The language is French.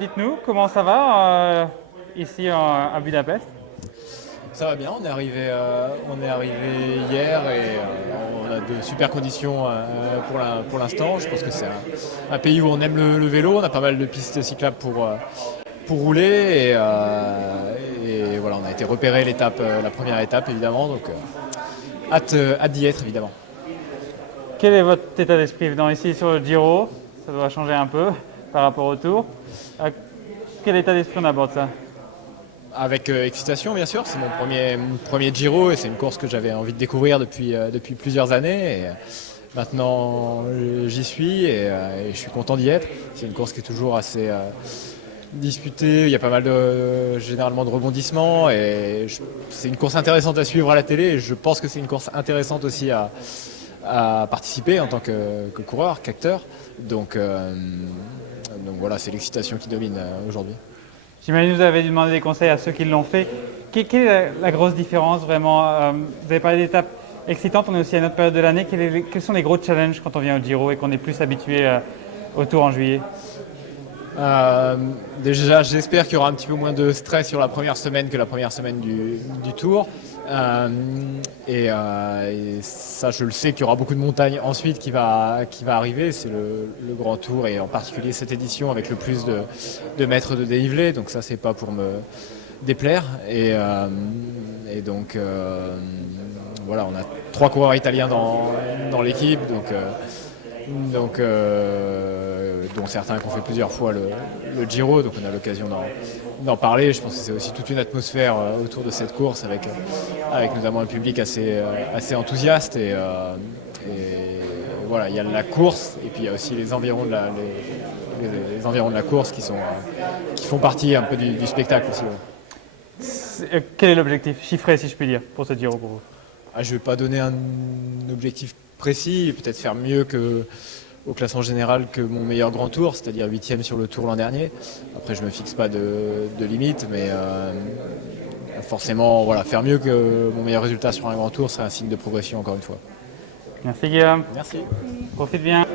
Dites-nous, comment ça va ici à Budapest? Ça va bien, on est arrivé hier et on a de super conditions pour l'instant. Je pense que c'est un pays où on aime le vélo, on a pas mal de pistes cyclables pour rouler et voilà, on a été repéré la première étape évidemment, donc hâte d'y être évidemment. Quel est votre état d'esprit venant ici sur le Giro? Ça doit changer un peu par rapport au Tour. Quel état d'esprit on aborde ça? Avec excitation bien sûr, c'est mon premier Giro et c'est une course que j'avais envie de découvrir depuis plusieurs années. Et maintenant j'y suis et je suis content d'y être. C'est une course qui est toujours assez disputée, il y a pas mal généralement de rebondissements et c'est une course intéressante à suivre à la télé et je pense que c'est une course intéressante aussi à participer en tant que coureur, qu'acteur. Donc voilà, c'est l'excitation qui domine aujourd'hui. J'imagine que vous avez demandé des conseils à ceux qui l'ont fait. Quelle est la grosse différence vraiment? Vous avez parlé d'étapes excitantes, on est aussi à une autre période de l'année. Quels sont les gros challenges quand on vient au Giro et qu'on est plus habitué au Tour en juillet? Déjà, j'espère qu'il y aura un petit peu moins de stress sur la première semaine que la première semaine du Tour. Et ça, je le sais qu'il y aura beaucoup de montagnes ensuite qui va arriver. C'est le Grand Tour et en particulier cette édition avec le plus de mètres de dénivelé. Donc ça, c'est pas pour me déplaire. Et donc, voilà, on a 3 coureurs italiens dans l'équipe. Dont certains qui ont fait plusieurs fois le Giro, donc on a l'occasion d'en parler. Je pense que c'est aussi toute une atmosphère autour de cette course avec notamment un public assez enthousiaste et voilà, il y a la course et puis il y a aussi les environs les environs de la course qui font partie un peu du spectacle aussi. Ouais. Quel est l'objectif chiffré, si je puis dire, pour ce Giro pour vous? Je ne vais pas donner un objectif précis, peut-être faire mieux au classement général que mon meilleur grand tour, c'est-à-dire 8e sur le tour l'an dernier. Après, je ne me fixe pas de limite, mais forcément, voilà, faire mieux que mon meilleur résultat sur un grand tour, c'est un signe de progression encore une fois. Merci Guillaume, Merci. profite bien.